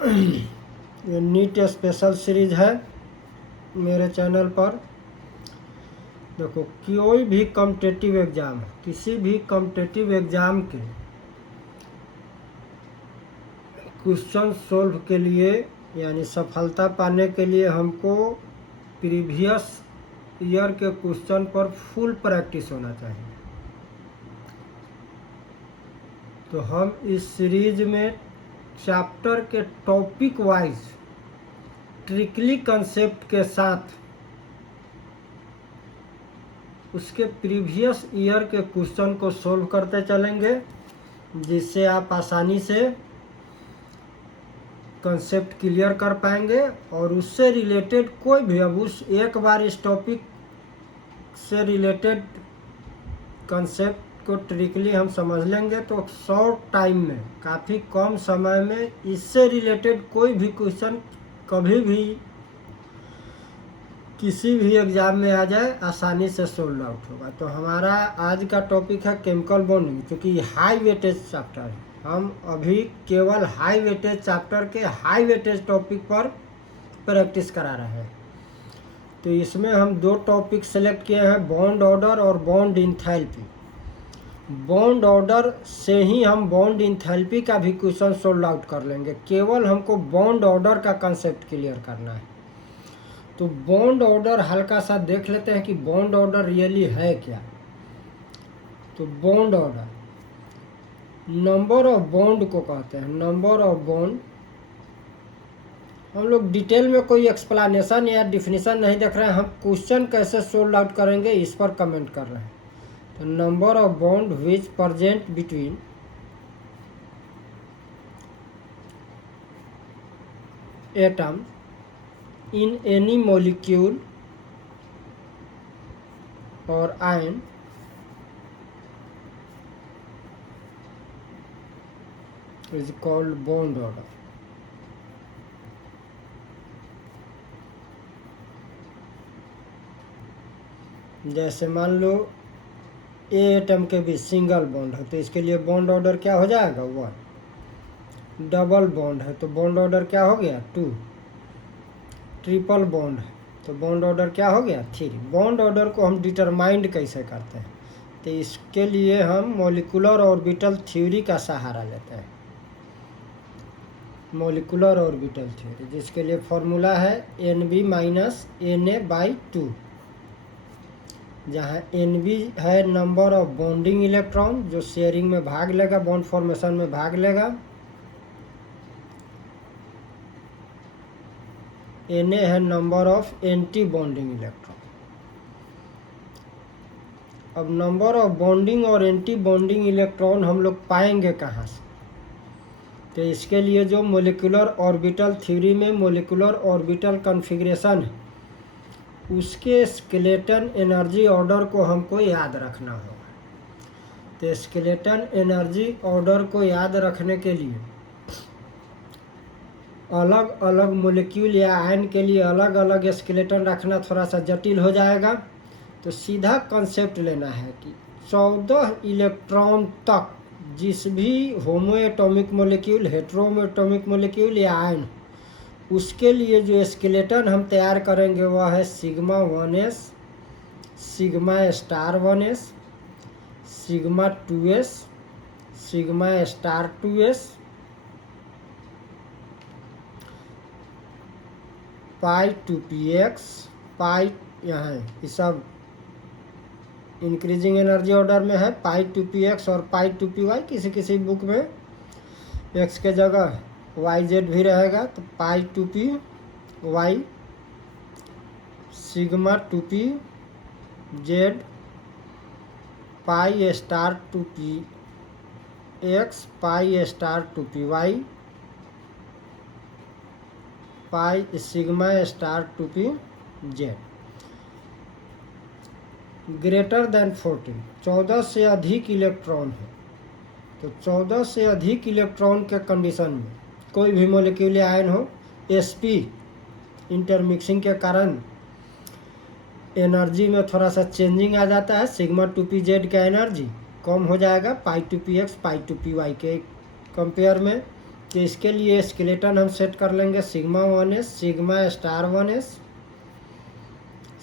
ये NEET special series है मेरे चैनल पर। देखो, कोई भी कॉम्पिटिटिव एग्ज़ाम, किसी भी कॉम्पिटिटिव एग्ज़ाम के क्वेश्चन सोल्व के लिए यानी सफलता पाने के लिए हमको प्रीवियस ईयर के क्वेश्चन पर फुल प्रैक्टिस होना चाहिए। तो हम इस सीरीज में चैप्टर के टॉपिक वाइज ट्रिकली कंसेप्ट के साथ उसके प्रीवियस ईयर के क्वेश्चन को सोल्व करते चलेंगे, जिससे आप आसानी से कंसेप्ट क्लियर कर पाएंगे और उससे रिलेटेड कोई भी, अब उस एक बार इस टॉपिक से रिलेटेड कंसेप्ट को ट्रिकली हम समझ लेंगे तो शॉर्ट टाइम में, काफ़ी कम समय में इससे रिलेटेड कोई भी क्वेश्चन कभी भी किसी भी एग्ज़ाम में आ जाए आसानी से सोल्व आउट होगा। तो हमारा आज का टॉपिक है केमिकल बॉन्डिंग। क्योंकि हाई वेटेज चैप्टर है, हम अभी केवल हाई वेटेज चैप्टर के हाई वेटेज टॉपिक पर प्रैक्टिस करा रहे हैं। तो इसमें हम दो टॉपिक सेलेक्ट किए हैं, बॉन्ड ऑर्डर और बॉन्ड इंथैल्पी। बॉन्ड ऑर्डर से ही हम बॉन्ड इंथैल्पी का भी क्वेश्चन सोल्व आउट कर लेंगे, केवल हमको बॉन्ड ऑर्डर का कंसेप्ट क्लियर करना है। तो बॉन्ड ऑर्डर हल्का सा देख लेते हैं कि बॉन्ड ऑर्डर रियली है क्या। तो bond order number of bond को कहते हैं। नंबर ऑफ बॉन्ड हम लोग डिटेल में कोई एक्सप्लेनेशन या डिफिनीशन नहीं देख रहे हैं, हम क्वेश्चन कैसे सोल्व आउट करेंगे इस पर कमेंट कर रहे हैं। तो number of bond which present between atom in any molecule or ion is called bond order. जैसे मान लो ए एटम के बीच सिंगल बॉन्ड है तो इसके लिए बॉन्ड ऑर्डर क्या हो जाएगा 1। डबल बॉन्ड है तो बॉन्ड ऑर्डर क्या हो गया 2। ट्रिपल बॉन्ड है तो बॉन्ड ऑर्डर क्या हो गया 3। बॉन्ड ऑर्डर को हम डिटरमाइंड कैसे करते हैं, तो इसके लिए हम मॉलिक्यूलर ऑर्बिटल थ्योरी का सहारा लेते हैं। मॉलिक्यूलर ऑर्बिटल थ्योरी, जिसके लिए फॉर्मूला है NB - Na/2, जहाँ NB है नंबर ऑफ बॉन्डिंग इलेक्ट्रॉन जो शेयरिंग में भाग लेगा, बॉन्ड फॉर्मेशन में भाग लेगा। Na है number of anti bonding electron. अब नंबर ऑफ बॉन्डिंग और एंटी बॉन्डिंग इलेक्ट्रॉन हम लोग पाएंगे कहाँ से, तो इसके लिए जो मोलिकुलर ऑर्बिटल थ्योरी में मोलिकुलर ऑर्बिटल कॉन्फ़िगरेशन है उसके स्केलेटन एनर्जी ऑर्डर को हमको याद रखना होगा। तो स्केलेटन एनर्जी ऑर्डर को याद रखने के लिए अलग अलग मोलिक्यूल या आयन के लिए अलग अलग स्केलेटन रखना थोड़ा सा जटिल हो जाएगा। तो सीधा कंसेप्ट लेना है कि 14 इलेक्ट्रॉन तक जिस भी होमो atomic molecule, hetero atomic molecule या आयन, उसके लिए जो स्केलेटन हम तैयार करेंगे वह है sigma 1s, sigma star 1s, sigma 2s, sigma star 2s, पाई 2px, पाई यहाँ है, ये सब इंक्रीजिंग एनर्जी ऑर्डर में है, पाई 2px और पाई 2py। किसी किसी बुक में x के जगह yz भी रहेगा, तो पाई 2py, सिग्मा 2pz, पाई star 2px, pi star 2py, pi sigma star 2pz। Greater than 14 से अधिक इलेक्ट्रॉन है, तो 14 से अधिक इलेक्ट्रॉन के कंडीशन में कोई भी मॉलिक्यूल या आयन हो, sp इंटरमिक्सिंग के कारण एनर्जी में थोड़ा सा चेंजिंग आ जाता है। सिग्मा 2pz का एनर्जी कम हो जाएगा पाई 2px, पाई 2py के कंपेयर में। तो इसके लिए स्केलेटन हम सेट कर लेंगे sigma 1s, sigma star 1s,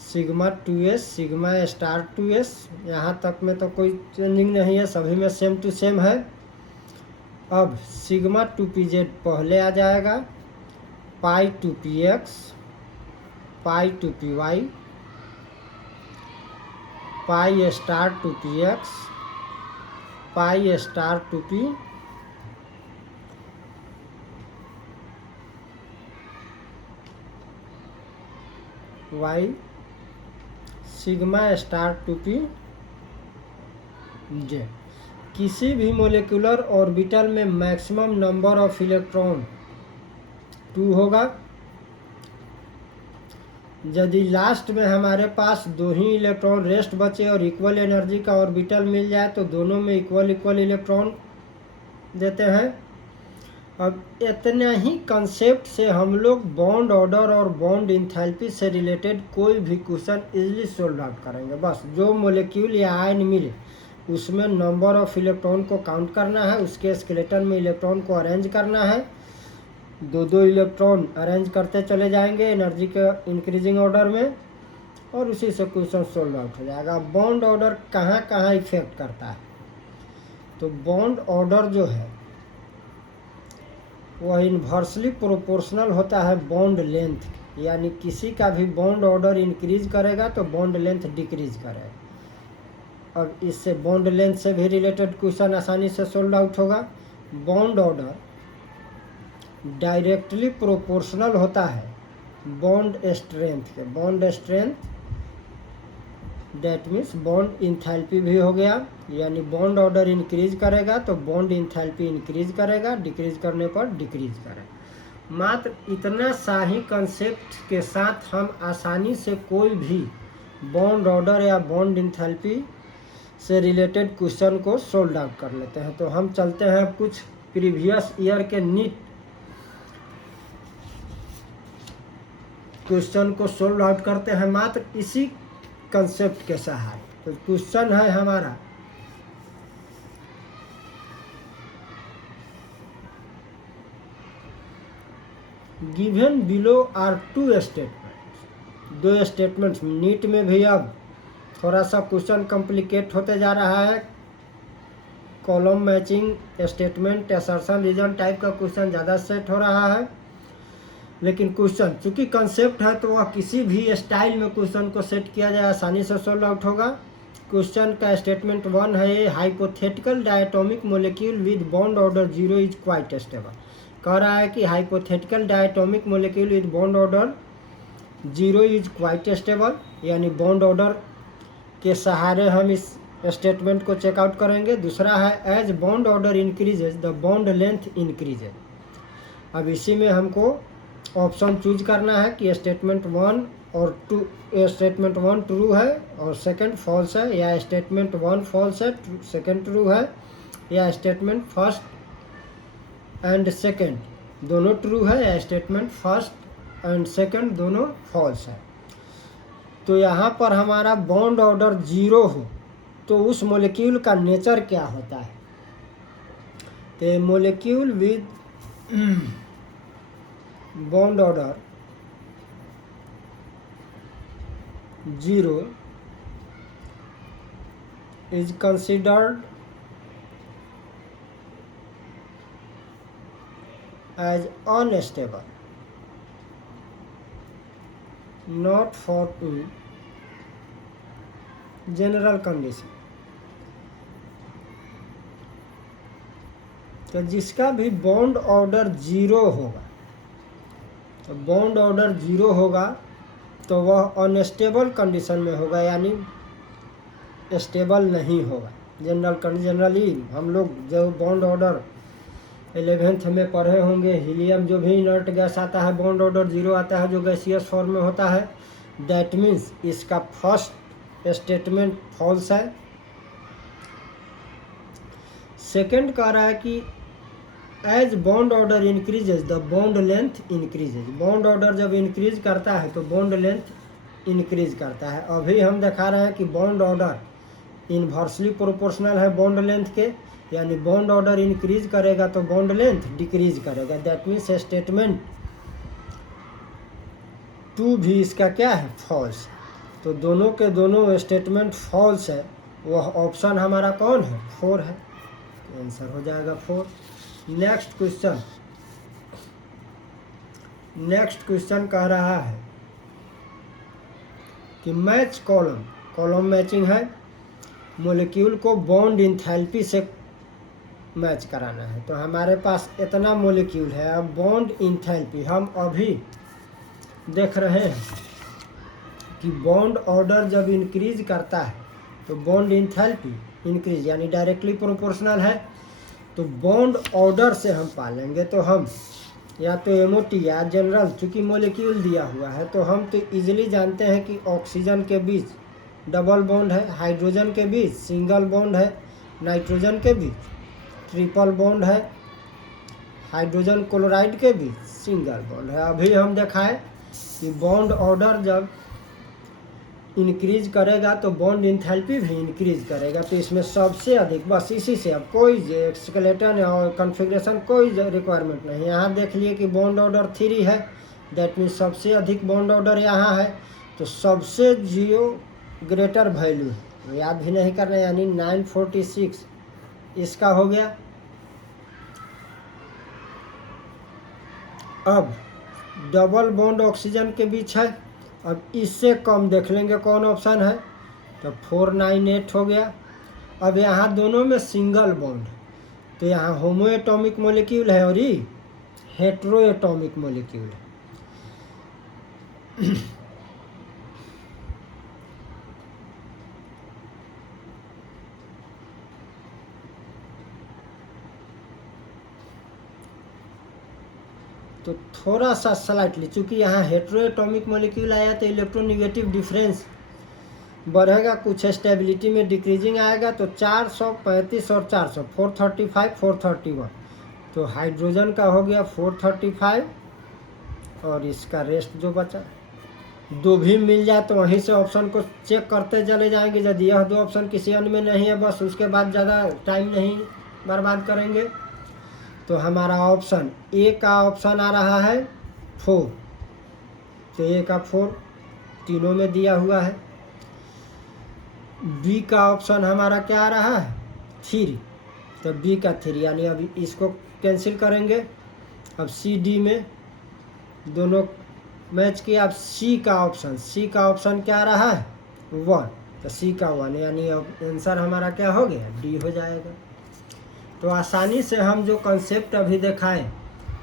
sigma 2s, sigma star 2s। यहाँ तक में तो कोई चेंजिंग नहीं है, सभी में सेम टू सेम है। अब सिग्मा 2pz पहले आ जाएगा, pi 2px, pi 2py, pi star 2px, pi star 2p, y, sigma star 2p z. किसी भी मोलिकुलर ऑर्बिटल में मैक्सिमम नंबर ऑफ इलेक्ट्रॉन 2 होगा। यदि लास्ट में हमारे पास 2 ही इलेक्ट्रॉन रेस्ट बचे और इक्वल एनर्जी का ऑर्बिटल मिल जाए तो दोनों में इक्वल इलेक्ट्रॉन देते हैं। अब इतना ही कंसेप्ट से हम लोग बॉन्ड ऑर्डर और बॉन्ड इंथैल्पी से रिलेटेड कोई भी क्वेश्चन इजीली सोल्व आउट करेंगे। बस जो मोलिक्यूल या आयन मिले उसमें नंबर ऑफ इलेक्ट्रॉन को काउंट करना है, उसके स्केलेटन में इलेक्ट्रॉन को अरेंज करना है, 2 इलेक्ट्रॉन अरेंज करते चले जाएंगे एनर्जी के इंक्रीजिंग ऑर्डर में, और उसी से क्वेश्चन सोल्व आउट हो जाएगा। बॉन्ड ऑर्डर कहाँ कहाँ इफेक्ट करता है, तो बॉन्ड ऑर्डर जो है वह इन्वर्सली प्रोपोर्शनल होता है बॉन्ड लेंथ, यानी किसी का भी बॉन्ड ऑर्डर इंक्रीज करेगा तो बॉन्ड लेंथ डिक्रीज करेगा। अब इससे बॉन्ड लेंथ से भी रिलेटेड क्वेश्चन आसानी से सोल्व आउट होगा। बॉन्ड ऑर्डर डायरेक्टली प्रोपोर्शनल होता है बॉन्ड स्ट्रेंथ के। Bond strength that means bond enthalpy भी हो गया, यानी बॉन्ड ऑर्डर इंक्रीज करेगा तो बॉन्ड इंथैल्पी इंक्रीज करेगा, डिक्रीज करने पर डिक्रीज करेगा। मात्र इतना सा ही कंसेप्ट के साथ हम आसानी से कोई भी बॉन्ड ऑर्डर या बॉन्ड इंथैल्पी से रिलेटेड क्वेश्चन को सोल्व आउट कर लेते हैं। तो हम चलते हैं कुछ प्रीवियस ईयर के नीट क्वेश्चन को सोल्व आउट करते हैं मात्र इसी कंसेप्ट के सहारे। तो क्वेश्चन है हमारा, given below are 2 statement. 2 statements NEET में भी अब थोड़ा सा क्वेश्चन कॉम्प्लिकेट होते जा रहा है। Column matching, statement, assertion, reason type का क्वेश्चन ज़्यादा सेट हो रहा है। लेकिन क्वेश्चन चूंकि कंसेप्ट है तो वह किसी भी स्टाइल में क्वेश्चन को सेट किया जाए आसानी से सोल्व आउट होगा। क्वेश्चन का स्टेटमेंट 1 है, hypothetical diatomic molecule with bond order 0 is quite stable. कह रहा है कि hypothetical diatomic molecule with bond order 0 is quite stable, यानी बॉन्ड ऑर्डर के सहारे हम इस स्टेटमेंट को चेकआउट करेंगे। दूसरा है, as bond order increases the bond length increases. अब इसी में हमको ऑप्शन चूज करना है कि स्टेटमेंट 1 और 2, स्टेटमेंट 1 ट्रू है और सेकंड फॉल्स है, या स्टेटमेंट 1 फॉल्स है सेकंड ट्रू है, या स्टेटमेंट फर्स्ट एंड सेकंड दोनों ट्रू है, या स्टेटमेंट फर्स्ट एंड सेकंड दोनों फॉल्स है। तो यहाँ पर हमारा बॉन्ड ऑर्डर 0 हो तो उस मोलिक्यूल का नेचर क्या होता है। तो molecule with bond order 0 is considered as unstable, not for in general condition। तो जिसका भी बॉन्ड ऑर्डर 0 होगा, तो बॉन्ड ऑर्डर 0 होगा तो वह अनस्टेबल कंडीशन में होगा, यानी स्टेबल नहीं होगा। जनरली हम लोग जो बॉन्ड ऑर्डर 11th में पढ़े होंगे, हीलियम जो भी इनर्ट गैस आता है बॉन्ड ऑर्डर 0 आता है जो गैसियस फॉर्म में होता है। दैट मीन्स इसका फर्स्ट स्टेटमेंट फॉल्स है। सेकंड कह रहा है कि as bond order increases the bond length increases. Bond order जब इंक्रीज करता है तो बॉन्ड लेंथ इंक्रीज करता है। अभी हम दिखा रहे हैं कि बॉन्ड ऑर्डर इन्वर्सली प्रोपोर्शनल है बॉन्ड लेंथ के, यानी बॉन्ड ऑर्डर इंक्रीज करेगा तो बॉन्ड लेंथ डिक्रीज करेगा। दैट मीन्स स्टेटमेंट 2 भी इसका क्या है, फॉल्स। तो दोनों के दोनों स्टेटमेंट फॉल्स है। वह ऑप्शन हमारा कौन है, 4 है। तो आंसर हो जाएगा 4। नेक्स्ट क्वेश्चन कह रहा है कि मैच कॉलम मैचिंग है, मोलिक्यूल को बॉन्ड इंथैल्पी से मैच कराना है। तो हमारे पास इतना मोलिक्यूल है, अब बॉन्ड इंथैल्पी हम अभी देख रहे हैं कि बॉन्ड ऑर्डर जब इंक्रीज करता है तो बॉन्ड इंथैल्पी इंक्रीज यानी डायरेक्टली प्रोपोर्शनल है। तो बॉन्ड ऑर्डर से हम पालेंगे तो हम या तो एमओटी या जनरल, चूँकि मोलिक्यूल दिया हुआ है तो हम तो इजीली जानते हैं कि ऑक्सीजन के बीच डबल बॉन्ड है, हाइड्रोजन के बीच सिंगल बॉन्ड है, नाइट्रोजन के बीच ट्रिपल बॉन्ड है, हाइड्रोजन क्लोराइड के बीच सिंगल बॉन्ड है। अभी हम दिखाए कि बॉन्ड ऑर्डर जब इंक्रीज करेगा तो बॉन्ड इंथैल्पी भी इंक्रीज करेगा। तो इसमें सबसे अधिक, बस इसी से, अब कोई स्केलेटन और कॉन्फ़िगरेशन कोई रिक्वायरमेंट नहीं। यहाँ देख लिए कि बॉन्ड ऑर्डर 3 है, दैट मीन्स सबसे अधिक बॉन्ड ऑर्डर यहाँ है। तो सबसे जीरो ग्रेटर वैल्यू याद भी नहीं करना, यानी 946 इसका हो गया। अब डबल बॉन्ड ऑक्सीजन के बीच है, अब इससे कम देख लेंगे कौन ऑप्शन है, तो 498 हो गया। अब यहाँ दोनों में सिंगल बॉन्ड, तो यहाँ होमोएटॉमिक मॉलिक्यूल है और ये हेटेरोएटॉमिक मॉलिक्यूल है। तो थोड़ा सा स्लाइटली, चूँकि यहाँ हेटेरोएटॉमिक मॉलिक्यूल आया तो इलेक्ट्रोनेगेटिव डिफरेंस बढ़ेगा, कुछ स्टेबिलिटी में डिक्रीजिंग आएगा। तो 435 और 400 435 431, तो हाइड्रोजन का हो गया 435 और इसका रेस्ट जो बचा 2 भी मिल जाए तो वहीं से ऑप्शन को चेक करते चले जाएंगे। यदि यह 2 ऑप्शन किसी अन्य में नहीं है, बस उसके बाद ज़्यादा टाइम नहीं बर्बाद करेंगे। तो हमारा ऑप्शन ए का ऑप्शन आ रहा है 4, तो ए का 4 तीनों में दिया हुआ है। बी का ऑप्शन हमारा क्या आ रहा है 3, तो बी का 3, यानी अभी इसको कैंसिल करेंगे। अब सी डी में दोनों मैच किया। अब सी का ऑप्शन क्या आ रहा है 1, तो सी का 1, यानी अब आंसर हमारा क्या हो गया, डी हो जाएगा। तो आसानी से हम जो कंसेप्ट अभी दिखाएं,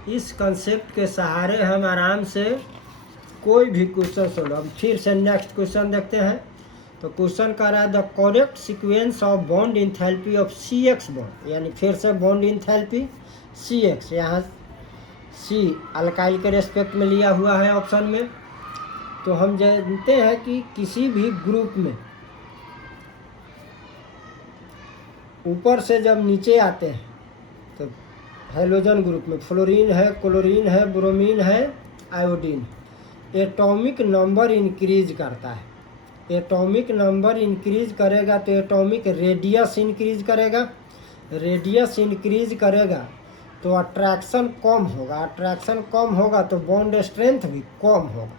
इस कंसेप्ट के सहारे हम आराम से कोई भी क्वेश्चन सोल्व। अब फिर से नेक्स्ट क्वेश्चन देखते हैं। तो क्वेश्चन कह रहा है the correct sequence of bond enthalpy of CX bond, यानी फिर से बॉन्ड इंथैल्पी CX, यहाँ C अल्काइल के रेस्पेक्ट में लिया हुआ है ऑप्शन में। तो हम जानते हैं कि किसी भी ग्रुप में ऊपर से जब नीचे आते हैं तो हाइड्रोजन ग्रुप में फ्लोरीन है, क्लोरीन है, ब्रोमीन है, आयोडीन, एटॉमिक नंबर इंक्रीज करता है। एटॉमिक नंबर इंक्रीज करेगा तो एटॉमिक रेडियस इंक्रीज करेगा, रेडियस इंक्रीज करेगा तो अट्रैक्शन कम होगा, अट्रैक्शन कम होगा तो बॉन्ड स्ट्रेंथ भी कम होगा।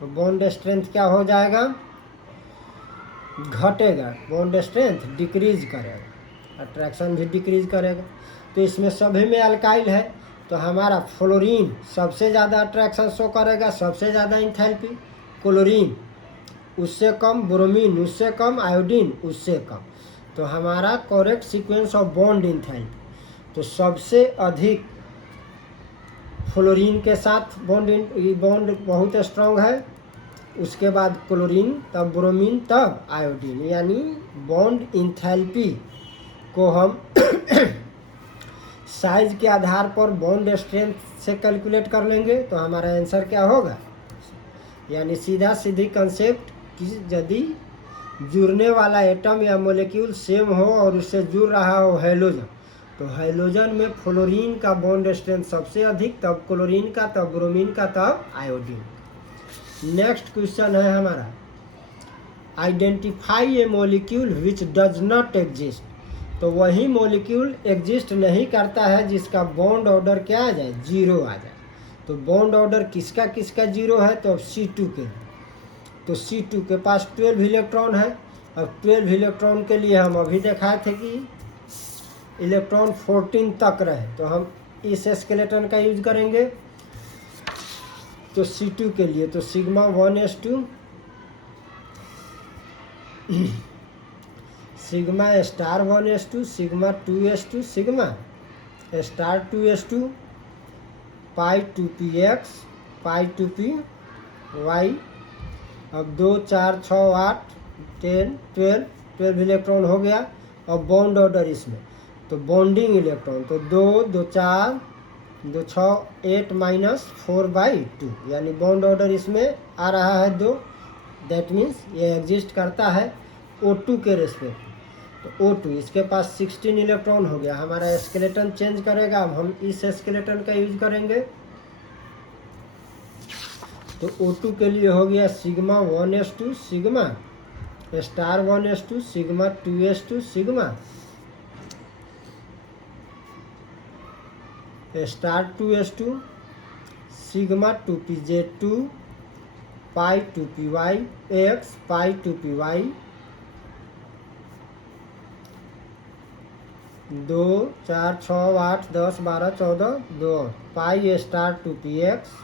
तो बॉन्ड स्ट्रेंथ क्या हो जाएगा, घटेगा, बॉन्ड स्ट्रेंथ डिक्रीज करेगा, अट्रैक्शन भी डिक्रीज करेगा। तो इसमें सभी में अल्काइल है, तो हमारा फ्लोरीन सबसे ज़्यादा अट्रैक्शन शो करेगा, सबसे ज़्यादा इंथैल्पी, क्लोरीन उससे कम, ब्रोमीन उससे कम, आयोडीन उससे कम। तो हमारा correct sequence of bond enthalpy, तो सबसे अधिक फ्लोरीन के साथ बॉन्ड बहुत स्ट्रांग है, उसके बाद क्लोरीन, तब ब्रोमीन, तब आयोडीन। यानी बॉन्ड इंथैल्पी को हम साइज के आधार पर बॉन्ड स्ट्रेंथ से कैलकुलेट कर लेंगे तो हमारा आंसर क्या होगा, यानी सीधा सीधी कंसेप्ट कि यदि जुड़ने वाला एटम या मॉलिक्यूल सेम हो और उससे जुड़ रहा हो हैलोजन, तो हैलोजन में फ्लोरीन का बॉन्ड स्ट्रेंथ सबसे अधिक, तब क्लोरीन का, तब ब्रोमीन का, तब आयोडीन। नेक्स्ट क्वेश्चन है हमारा identify A molecule which does not exist, तो वही मॉलिक्यूल एग्जिस्ट नहीं करता है जिसका बॉन्ड ऑर्डर क्या आ जाए, 0 आ जाए। तो बॉन्ड ऑर्डर किसका किसका 0 है, तो C2 के, तो C2 के पास 12 इलेक्ट्रॉन है। अब 12 इलेक्ट्रॉन के लिए हम अभी दिखाए थे कि इलेक्ट्रॉन 14 तक रहे, तो हम इस स्केलेटन का यूज करेंगे। तो C2 के लिए तो sigma 1s2 sigma star 1s2 sigma 2s2 sigma star 2s2 पाई 2px पाई 2py। अब 2 4 6 8 10 12 इलेक्ट्रॉन हो गया। अब बॉन्ड ऑर्डर इसमें, तो बॉन्डिंग इलेक्ट्रॉन तो 2 2 4 2 6 8 -4/2, यानी बॉन्ड ऑर्डर इसमें आ रहा है 2। दैट मीन्स ये एग्जिस्ट करता है O2 के रेस्पेक्ट। तो O2 इसके पास 16 इलेक्ट्रॉन हो गया। हमारा स्केलेटन चेंज करेगा, अब हम इस स्केलेटन का यूज करेंगे। तो O2 के लिए हो गया sigma 1s2 sigma star 1s2 sigma 2s2 sigma star 2s2 sigma 2pz2 पाई 2py x पाई 2py 2 4 6 8 10 12 14 2 पाई star 2px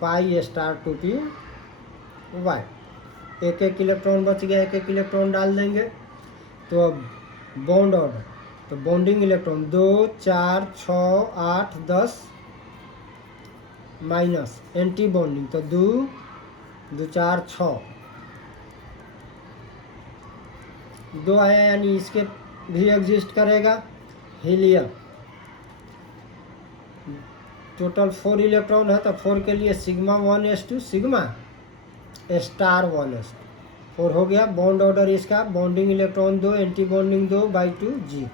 pi star 2py। एक एक इलेक्ट्रॉन बच गया, एक एक इलेक्ट्रॉन डाल देंगे। तो अब बॉन्ड ऑर्डर, तो bonding electron 2 4 6 8 10 minus anti bonding तो 2 2 4 6 2 आया, यानी इसके भी एग्जिस्ट करेगा। हीलियम टोटल 4 इलेक्ट्रॉन है, तो 4 के लिए sigma 1s2 sigma star 1s2 4 हो गया। बॉन्ड ऑर्डर इसका बॉन्डिंग इलेक्ट्रॉन 2 एंटी बॉन्डिंग 2/2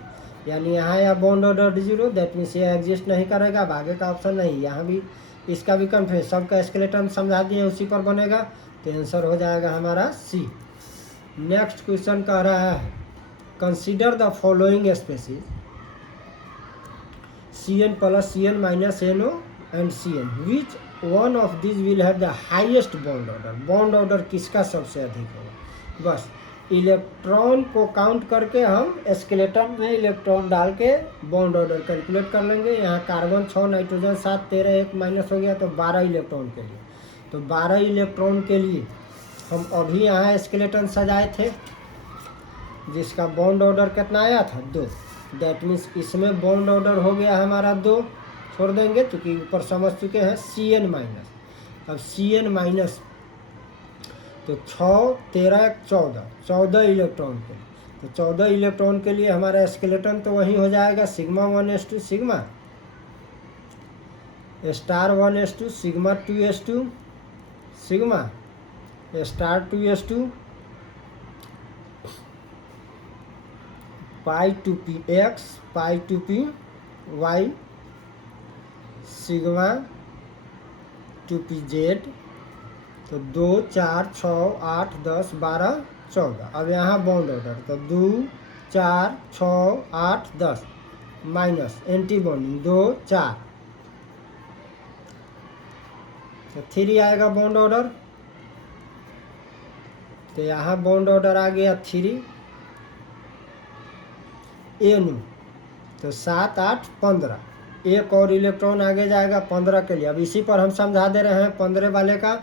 यानी यहाँ या बॉन्ड ऑर्डर 0, दैट मीन्स ये एग्जिस्ट नहीं करेगा। अब आगे का ऑप्शन नहीं, यहाँ भी इसका भी कन्फ्यूज, सबका स्केलेटन समझा दिए उसी पर बनेगा, तो आंसर हो जाएगा हमारा C। नेक्स्ट क्वेश्चन कह रहा है consider the following species Cn plus Cn minus NO and Cn, which one of these will have the highest bond order। Bond order किसका सबसे अधिक होगा, बस इलेक्ट्रॉन को काउंट करके हम स्केलेटन में इलेक्ट्रॉन डाल के बॉन्ड ऑर्डर कैलकुलेट कर लेंगे। यहाँ कार्बन 6 नाइट्रोजन 7 13 1 माइनस हो गया, तो 12 इलेक्ट्रॉन के लिए, तो 12 इलेक्ट्रॉन के लिए हम अभी यहाँ स्केलेटन सजाए थे जिसका बॉन्ड ऑर्डर कितना आया था 2। दैट मीन्स इसमें बॉन्ड ऑर्डर हो गया हमारा 2, छोड़ देंगे क्योंकि ऊपर समझ चुके हैं। Cn माइनस, अब Cn माइनस तो 6 13 14 इलेक्ट्रॉन के लिए, तो 14 इलेक्ट्रॉन के लिए हमारा स्केलेटन तो वही हो जाएगा sigma 1s2 sigma star 1s2 sigma 2s2 sigma star 2s2 पाई 2px pi 2py sigma 2pz। तो 2 4 6 8 10 12 14। अब यहाँ बॉन्ड ऑर्डर तो 2 4 6 8 10 माइनस एंटी बॉन्डिंग 2 4, तो 3 आएगा बॉन्ड ऑर्डर। तो यहाँ बॉन्ड ऑर्डर आ गया 3 NO, तो 7 8 15, एक और इलेक्ट्रॉन आगे जाएगा 15 के लिए। अब इसी पर हम समझा दे रहे हैं 15 वाले का,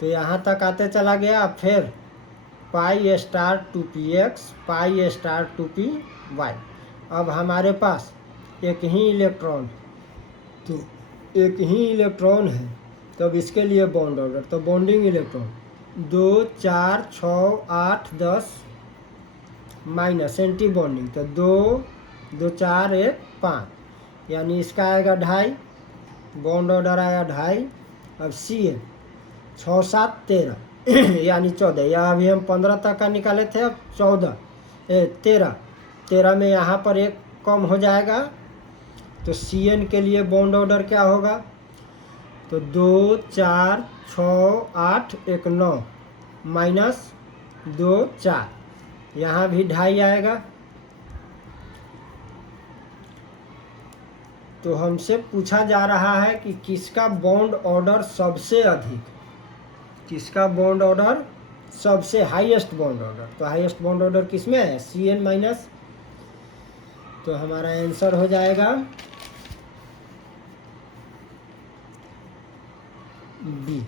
तो यहाँ तक आते चला गया। अब फिर पाई star 2px pi star 2py। अब हमारे पास एक ही इलेक्ट्रॉन, तो एक ही इलेक्ट्रॉन है, तो अब इसके लिए बॉन्ड ऑर्डर तो bonding electron 2 4 6 8 10 minus anti bonding तो 2 2 4 1 5, यानी इसका आएगा 2.5, बॉन्ड ऑर्डर आया 2.5। अब Cn 6 7 13 यानी 14, या अभी हम 15 तक का निकाले थे, अब 13 में यहाँ पर एक कम हो जाएगा। तो Cn के लिए बॉन्ड ऑर्डर क्या होगा, तो 2 4 6 8 1 9, माइनस 2 4, यहाँ भी 2.5 आएगा। तो हमसे पूछा जा रहा है कि किसका बॉन्ड ऑर्डर सबसे अधिक, किसका बॉन्ड ऑर्डर सबसे हाईएस्ट बॉन्ड ऑर्डर। तो हाईएस्ट बॉन्ड ऑर्डर किस में है, CN माइनस। तो हमारा आंसर हो जाएगा B।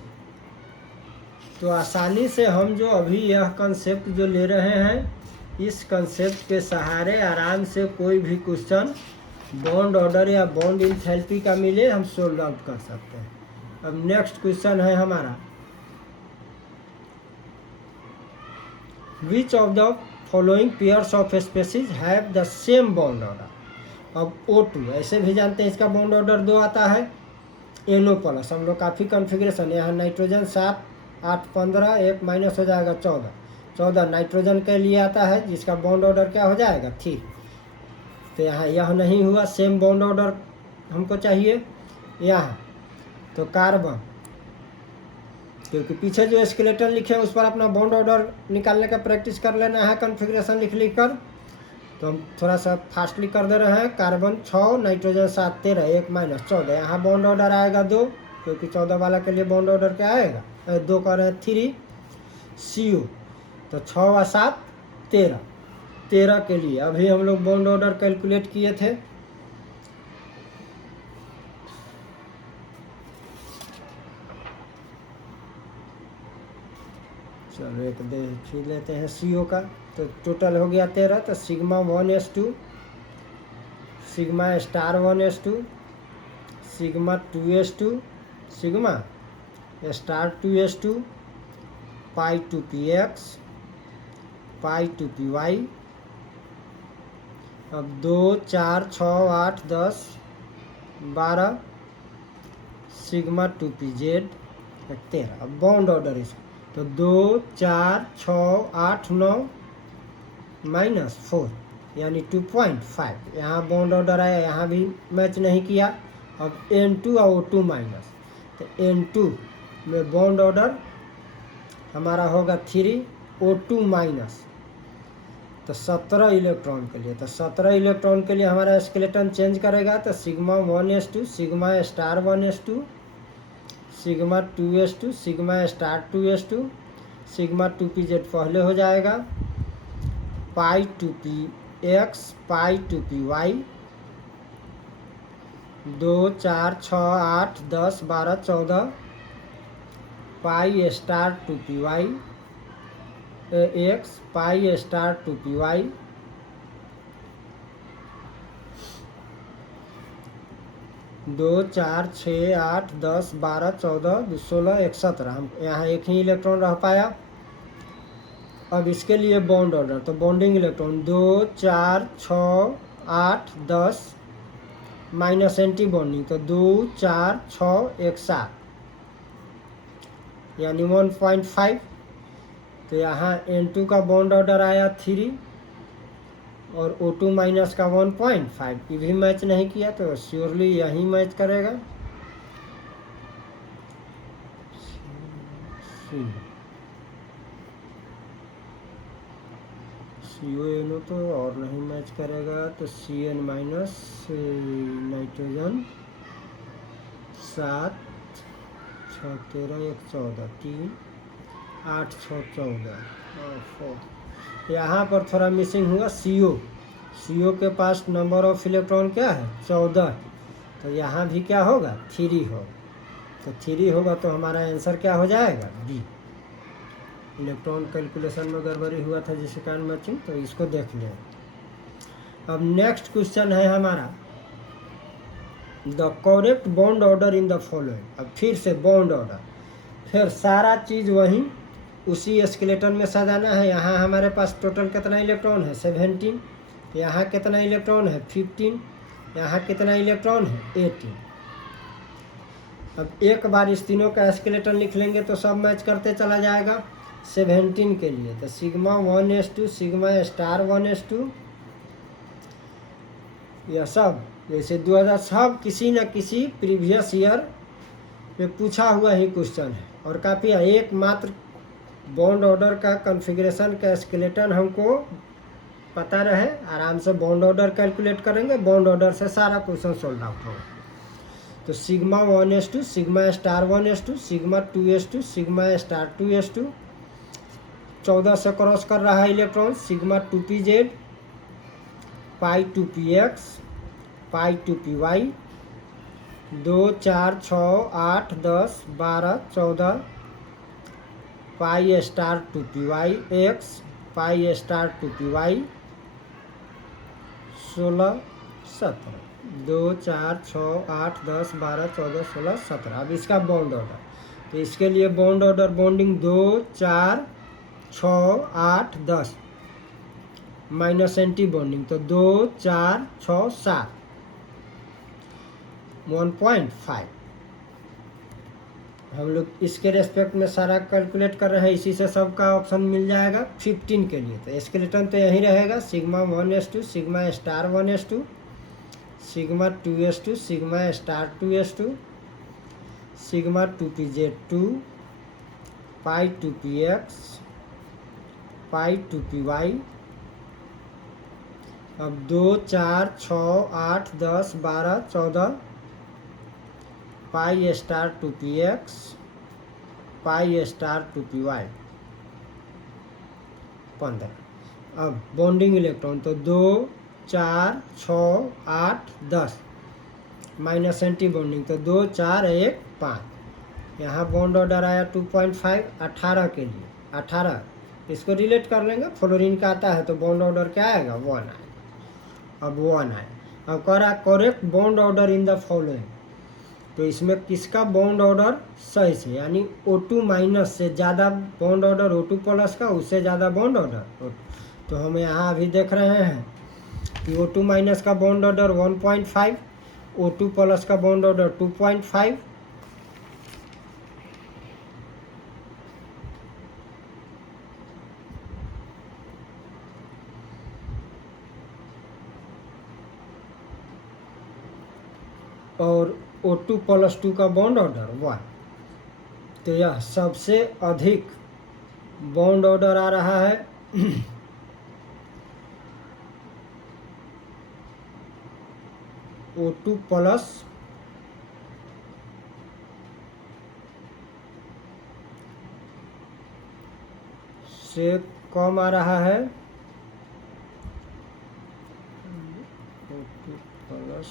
तो आसानी से हम जो अभी यह कंसेप्ट जो ले रहे हैं, इस कंसेप्ट के सहारे आराम से कोई भी क्वेश्चन बॉन्ड ऑर्डर या बॉन्ड इंथैल्पी का मिले हम सोल्व आउट कर सकते हैं। अब नेक्स्ट क्वेश्चन है हमारा, which of the following pairs of species have the same bond order. अब O2 ऐसे भी जानते हैं इसका बॉन्ड ऑर्डर 2 आता है। NO+, हम लोग काफ़ी कन्फिग्रेशन, यहाँ नाइट्रोजन 7 8 15, 1 माइनस हो जाएगा 14 नाइट्रोजन के लिए आता है, जिसका बॉन्ड ऑर्डर क्या हो जाएगा 3। तो यहाँ यह नहीं हुआ, सेम बॉन्ड ऑर्डर हमको चाहिए यहाँ। तो कार्बन, क्योंकि पीछे जो स्केलेटन लिखे उस पर अपना बॉन्ड ऑर्डर निकालने का प्रैक्टिस कर लेना है कन्फिग्रेशन लिख कर। तो हम थोड़ा सा फास्टली कर दे रहे हैं। कार्बन 6, नाइट्रोजन 7 13, 1 माइनस 14, यहाँ बॉन्ड ऑर्डर आएगा 2, क्योंकि 14 वाला के लिए बॉन्ड ऑर्डर क्या आएगा 2 कर रहे हैं 3 CO। तो 6 व 7 13 के लिए अभी हम लोग बॉन्ड ऑर्डर कैलकुलेट किए थे। चलो एक देख लेते हैं CO का। तो टोटल हो गया 13। तो sigma 1s2, sigma star 1s2, sigma 2s2, sigma star 2s2, पाई 2px, पाई 2py। अब 2 4 6 8 10 12, सिग्मा 2pz 13। अब बॉन्ड ऑर्डर इसका तो 2 4 6 8 9 माइनस 4, यानी 2.5। यहाँ बॉन्ड ऑर्डर आया, यहाँ भी मैच नहीं किया। अब N2 और O2 माइनस, तो N2 में बॉन्ड ऑर्डर हमारा होगा 3, O2 माइनस, तो 17 इलेक्ट्रॉन के लिए। तो 17 इलेक्ट्रॉन के लिए हमारा स्केलेटन चेंज करेगा। तो sigma 1s2, sigma star 1s2, sigma 2s2, sigma star 2s2, sigma 2pz पहले हो जाएगा, pi 2px, pi 2py। 2 4 6 8 10 12 14, pi star 2py x, pi star 2py। 2 4 6 8 10 12 14 16 1 17, हम यहाँ एक ही इलेक्ट्रॉन रह पाया। अब इसके लिए बॉन्ड ऑर्डर, तो bonding electron 2 4 6 8 10 minus anti bonding, तो 2 4 6 1 7, यानी 1.5। तो यहाँ N2 का बॉन्ड ऑर्डर आया 3 और O2 माइनस का 1.5, ये भी मैच नहीं किया, तो श्योरली यही मैच करेगा। CONO तो और नहीं मैच करेगा। तो CN माइनस नाइट्रोजन 7 6 13 1 14 3 8 6 14 और 4। यहाँ पर थोड़ा मिसिंग हुआ CO के पास नंबर ऑफ इलेक्ट्रॉन क्या है 14, तो यहाँ भी क्या होगा 3 होगा। तो 3 होगा तो हमारा आंसर क्या हो जाएगा B। इलेक्ट्रॉन कैलकुलेशन में गड़बड़ी हुआ था जिसके कारण मैचिंग, तो इसको देख लें। अब नेक्स्ट क्वेश्चन है हमारा, the correct bond order in the following. अब फिर से बॉन्ड ऑर्डर, फिर सारा चीज़ वहीं उसी स्केलेटन में सजाना है। यहाँ हमारे पास टोटल कितना इलेक्ट्रॉन है 17, यहाँ कितना इलेक्ट्रॉन है 15, यहाँ कितना इलेक्ट्रॉन है 18। अब एक बार इस तीनों का स्केलेटन लिख लेंगे तो सब मैच करते चला जाएगा। 17 के लिए तो sigma 1s2, sigma star 1s2, यह सब जैसे 2000 सब किसी न किसी प्रीवियस ईयर में पूछा हुआ ही क्वेश्चन है और काफ़ी एकमात्र बॉन्ड ऑर्डर का कॉन्फ़िगरेशन का स्केलेटन हमको पता रहे, आराम से बॉन्ड ऑर्डर कैलकुलेट करेंगे, बॉन्ड ऑर्डर से सारा क्वेश्चन सोल्व आउट होगा। तो sigma 1s2 sigma star 1s2 sigma 2s2 sigma star 2s2, 14 से क्रॉस कर रहा है इलेक्ट्रॉन, सिग्मा 2pz, पाई 2px, pi 2py, 2 4 6 8 10 12 14, pi star 2py x, pi star 2py 16 17, 2 4 6 8 10 12 14 16 17। अब इसका बॉन्ड ऑर्डर, तो इसके लिए bond order bonding 2 4 6 8 10 minus anti bonding, तो 2 4 6 7 1.5। हम लोग इसके रेस्पेक्ट में सारा कैलकुलेट कर रहे हैं, इसी से सबका ऑप्शन मिल जाएगा 15 के लिए। तो स्केलेटन तो यही रहेगा, sigma 1s2 sigma star 1s2 sigma 2s2 sigma star 2s2 sigma 2pz2 पाई 2px पाई 2py। अब 2 4 6 8 10 12 14, पाई star 2px pi star 2py 15। अब बॉन्डिंग इलेक्ट्रॉन, तो 2 4 6 8 10 माइनस एंटी बॉन्डिंग, तो 2 4 1 5। यहाँ बॉन्ड ऑर्डर आया 2.5 18 के लिए, 18 इसको रिलेट कर लेंगे, फ्लोरीन का आता है तो बॉन्ड ऑर्डर क्या आएगा 1 आएगा। अब 1 आए, अब कह रहा correct bond order in the following, तो इसमें किसका बॉन्ड ऑर्डर सही से, यानी O2 माइनस से ज़्यादा बॉन्ड ऑर्डर O2 प्लस का, उससे ज़्यादा बॉन्ड ऑर्डर। तो हम यहाँ अभी देख रहे हैं कि O2 माइनस का बॉन्ड ऑर्डर 1.5, O2 प्लस का बॉन्ड ऑर्डर 2.5। और O2 प्लस 2 का बॉन्ड ऑर्डर 1। तो यह सबसे अधिक बॉन्ड ऑर्डर आ रहा है O2 प्लस से कम आ रहा है O2 प्लस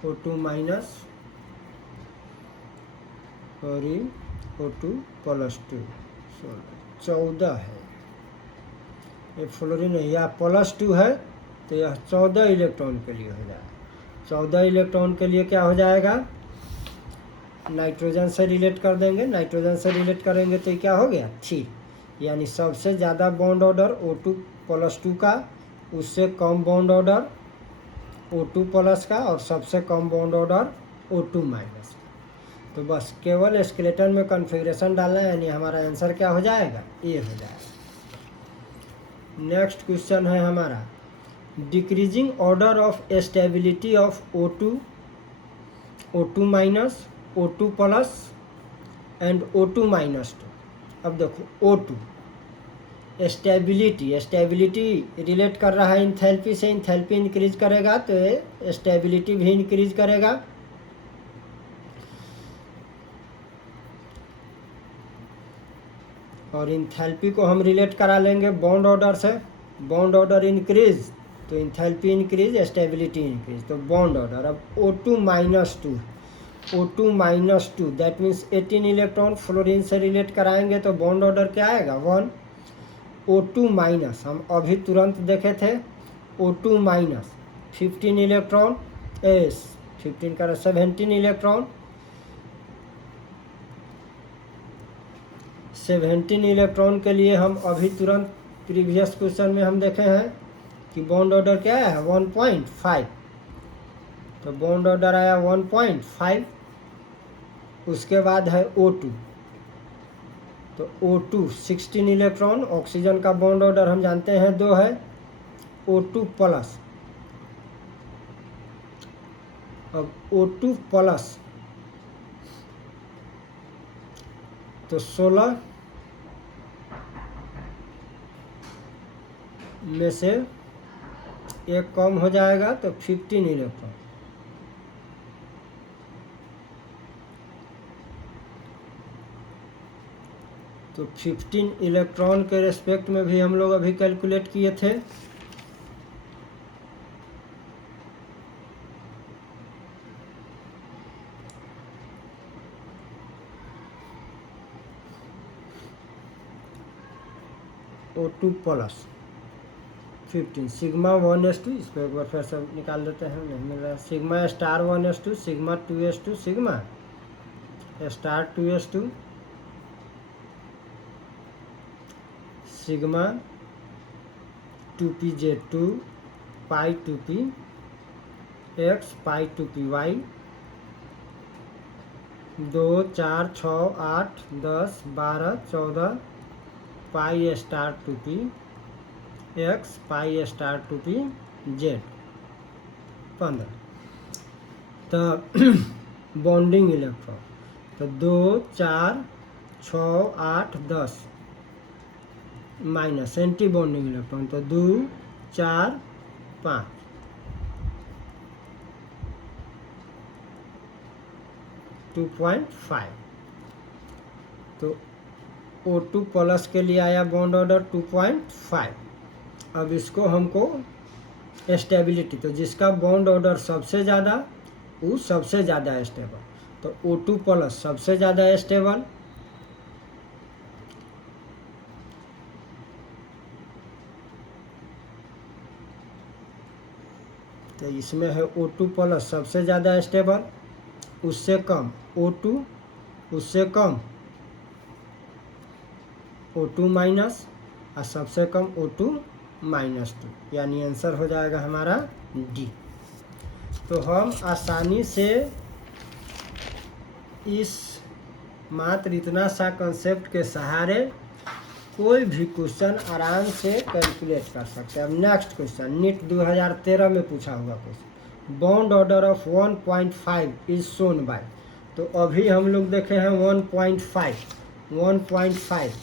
O2 माइनस और O2 प्लस 2 14 है। ये फ्लोरीन है, यह प्लस 2 है, तो यह 14 इलेक्ट्रॉन के लिए हो जाएगा। 14 इलेक्ट्रॉन के लिए क्या हो जाएगा, नाइट्रोजन से रिलेट कर देंगे, नाइट्रोजन से रिलेट करेंगे तो क्या हो गया 3, यानी सबसे ज़्यादा बॉन्ड ऑर्डर O2 प्लस 2 का, उससे कम बॉन्ड ऑर्डर O2 प्लस का, और सबसे कम बॉन्ड ऑर्डर O2 माइनस का। तो बस केवल स्केलेटन में कॉन्फ़िगरेशन डालना है, यानी हमारा आंसर क्या हो जाएगा, ये हो जाएगा। नेक्स्ट क्वेश्चन है हमारा, decreasing order of stability of O2 minus, O2 plus and O2 minus 2। अब देखो O2 स्टेबिलिटी रिलेट कर रहा है इंथैल्पी से, इंथैल्पी इंक्रीज करेगा तो स्टेबिलिटी भी इंक्रीज करेगा। और इंथैल्पी को हम रिलेट करा लेंगे बॉन्ड ऑर्डर से, बॉन्ड ऑर्डर इंक्रीज तो इंथैल्पी इंक्रीज स्टेबिलिटी इंक्रीज, तो बॉन्ड ऑर्डर। अब O2 minus 2, O2 minus 2 that means 18 electron fluorine से रिलेट कराएंगे तो बॉन्ड ऑर्डर क्या आएगा 1। O2 माइनस हम अभी तुरंत देखे थे, O2 माइनस 15 इलेक्ट्रॉन 15 का 17 इलेक्ट्रॉन, 17 इलेक्ट्रॉन के लिए हम अभी तुरंत प्रीवियस क्वेश्चन में हम देखे हैं कि बॉन्ड ऑर्डर क्या है 1.5, तो बॉन्ड ऑर्डर आया 1.5। उसके बाद है O2, तो O2 16 इलेक्ट्रॉन, ऑक्सीजन का बॉन्ड ऑर्डर हम जानते हैं 2 है, O2 प्लस अब O2 प्लस तो 16 में से एक कम हो जाएगा तो 15 इलेक्ट्रॉन। तो 15 इलेक्ट्रॉन के रेस्पेक्ट में भी हम लोग अभी कैलकुलेट किए थे। O2 प्लस 15 सिग्मा 1s2, इसको एक बार फिर से निकाल देते हैं, नहीं मिल रहा है। Sigma star 1s2 sigma 2s2 sigma star 2s2 sigma 2pz2 पाई 2p x पाई 2py 2 4 6 8 10 12 14 पाई स्टार 2p x पाई स्टार 2p z 15। तो बॉन्डिंग इलेक्ट्रॉन तो 2 4 6 8 10 माइनस एंटी बॉन्डिंग इलेक्ट्रॉन तो 2 4 5 2.5। तो O2 प्लस के लिए आया बॉन्ड ऑर्डर 2.5। अब इसको हमको स्टेबिलिटी, तो जिसका बॉन्ड ऑर्डर सबसे ज़्यादा वो सबसे ज़्यादा स्टेबल, तो O2 प्लस सबसे ज़्यादा स्टेबल, तो इसमें है O2 प्लस सबसे ज़्यादा स्टेबल, उससे कम O2, उससे कम O2 माइनस और सबसे कम O2 माइनस 2, यानी आंसर हो जाएगा हमारा डी। तो हम आसानी से इस मात्र इतना सा कंसेप्ट के सहारे कोई भी क्वेश्चन आराम से कैलकुलेट कर सकते हैं। अब नेक्स्ट क्वेश्चन नीट 2013 में पूछा हुआ question, bond order of 1.5 is shown by. तो अभी हम लोग देखे हैं 1.5,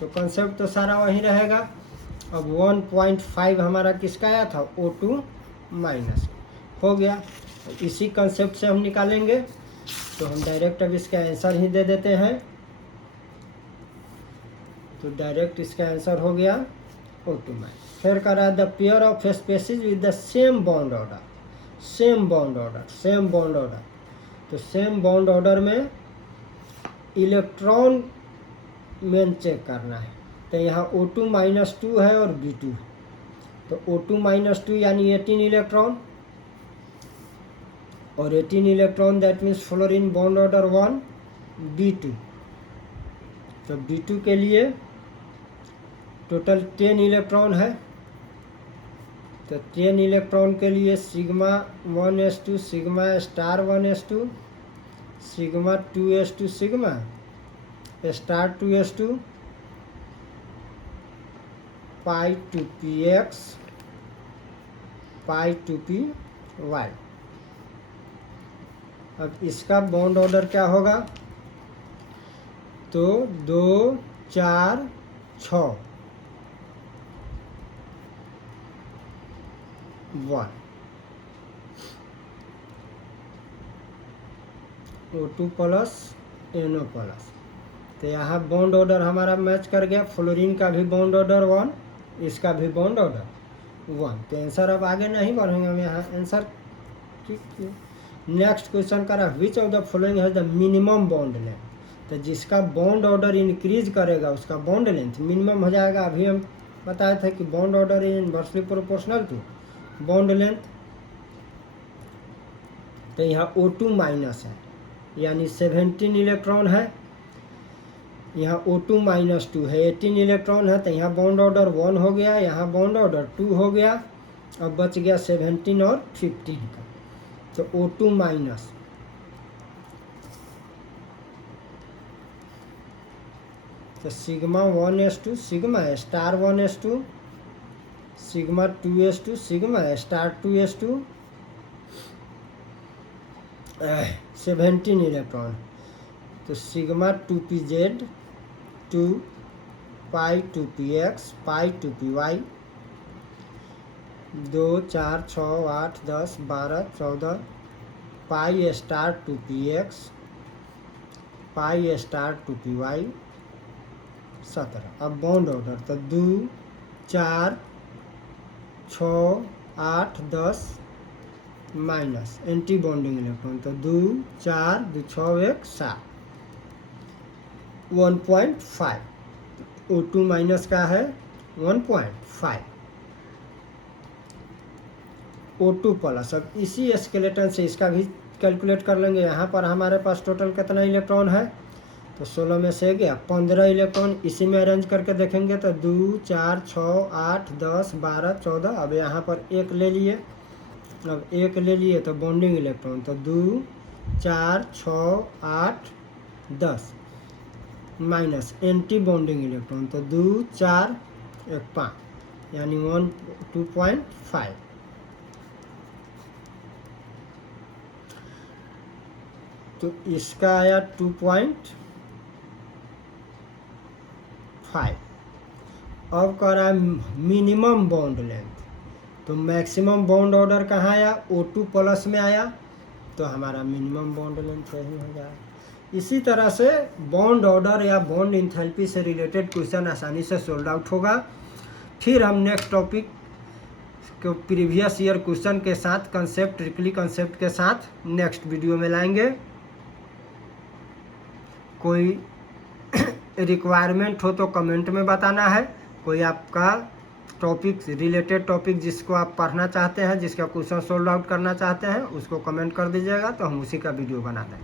तो कंसेप्ट तो सारा वही रहेगा। अब 1.5 हमारा किसका आया था, O2 माइनस हो गया। तो इसी कंसेप्ट से हम निकालेंगे, तो हम डायरेक्ट अब इसका आंसर ही दे देते हैं। तो डायरेक्ट इसका आंसर हो गया O2 माइनस। फिर कर रहा है the pair of species with the same bond order, same bond order, same bond order. तो सेम बॉन्ड ऑर्डर में इलेक्ट्रॉन मेन चेक करना है। तो यहाँ O2 माइनस 2 है और B2, तो O2 माइनस 2 यानी 18 इलेक्ट्रॉन, और 18 electron that means fluorine bond order 1 B2। तो B2 के लिए टोटल 10 इलेक्ट्रॉन है, तो 10 इलेक्ट्रॉन के लिए sigma 1s2 sigma star 1s2 sigma 2s2 sigma star 2s2 पाई 2px पाई 2py। अब इसका बॉन्ड ऑर्डर क्या होगा, तो 2 4 6 1 O2 प्लस NO प्लस। तो यहाँ बॉन्ड ऑर्डर हमारा मैच कर गया, फ्लोरीन का भी बॉन्ड ऑर्डर 1, इसका भी बॉन्ड ऑर्डर 1। तो आंसर अब आगे नहीं बढ़ेंगे हम यहाँ आंसर। ठीक, नेक्स्ट क्वेश्चन करा which of the following has the minimum bond length. तो जिसका बॉन्ड ऑर्डर इंक्रीज करेगा उसका बॉन्ड लेंथ मिनिमम हो जाएगा। अभी हम बताए थे कि bond order is inversely proportional to bond length. तो यहाँ O2 माइनस है, यानी 17 इलेक्ट्रॉन है, यहाँ O2 माइनस 2 है, 18 इलेक्ट्रॉन है, तो यहाँ बॉन्ड ऑर्डर 1 हो गया, यहाँ बॉन्ड ऑर्डर 2 हो गया। अब बच गया 17 और 15 का, तो O2 माइनस तो sigma 1s2 sigma star 1s2 sigma 2s2 sigma star 2s2 17 electron. तो सिग्मा 2pz 2 पाई 2px पाई 2py 2 4 6 8 10 12 14 पाई star 2px pi star 2py 17। अब बॉन्ड ऑर्डर तो 2 4 6 8 10 माइनस एंटी बॉन्डिंग इलेक्ट्रॉन तो 2 4 2 6 1 7 1.5। O2 माइनस का है 1.5। O2 plus. अब इसी skeleton से इसका भी कैलकुलेट कर लेंगे। यहाँ पर हमारे पास टोटल कितना इलेक्ट्रॉन है तो 16 में से गया 15 इलेक्ट्रॉन। इसी में अरेंज करके देखेंगे तो 2 4 6 8 10 12 14। अब यहाँ पर एक ले लिए। अब एक ले लिए तो बॉन्डिंग इलेक्ट्रॉन तो 2 4 6 8 10 माइनस एंटी बॉन्डिंग इलेक्ट्रॉन तो 2 4 1 5 यानी 2.5। तो इसका आया 2.5। अब कर रहा है मिनिमम बॉन्ड लेंथ। तो मैक्सिमम बॉन्ड ऑर्डर कहाँ आया O2 प्लस में आया तो हमारा मिनिमम बॉन्ड लेंथ यही हो जाएगा। इसी तरह से बॉन्ड ऑर्डर या बॉन्ड इंथैल्पी से रिलेटेड क्वेश्चन आसानी से सोल्व आउट होगा। फिर हम नेक्स्ट टॉपिक को प्रीवियस ईयर क्वेश्चन के साथ कंसेप्ट ट्रिकली कंसेप्ट के साथ नेक्स्ट वीडियो में लाएंगे। कोई रिक्वायरमेंट हो तो कमेंट में बताना है। कोई आपका टॉपिक रिलेटेड टॉपिक जिसको आप पढ़ना चाहते हैं, जिसका क्वेश्चन सोल्व आउट करना चाहते हैं, उसको कमेंट कर दीजिएगा तो हम उसी का वीडियो बना देंगे।